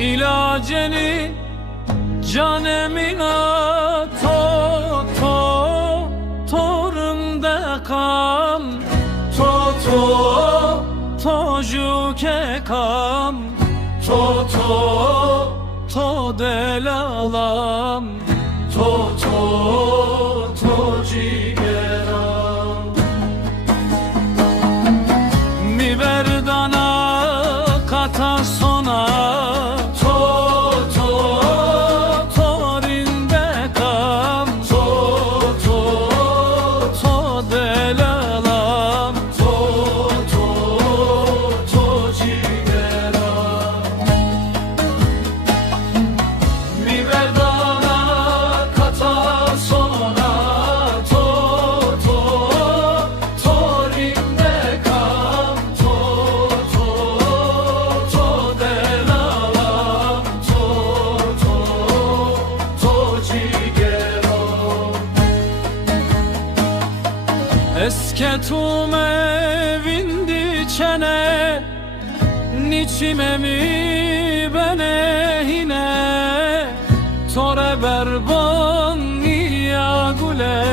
ilaceni canemina to to torunde kam to to to juke kam to to to delalam to to to Esketum evindi çene Niçime mi bene hine Tore berbon ya gule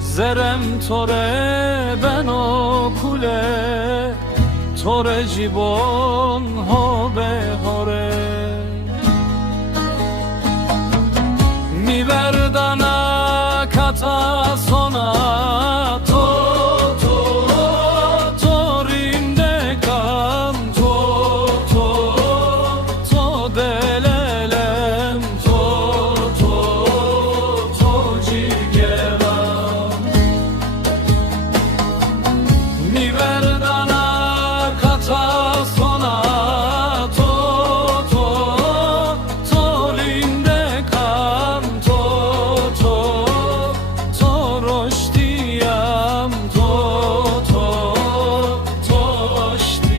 Zerem tore ben o kule. Tore cibon ho be hore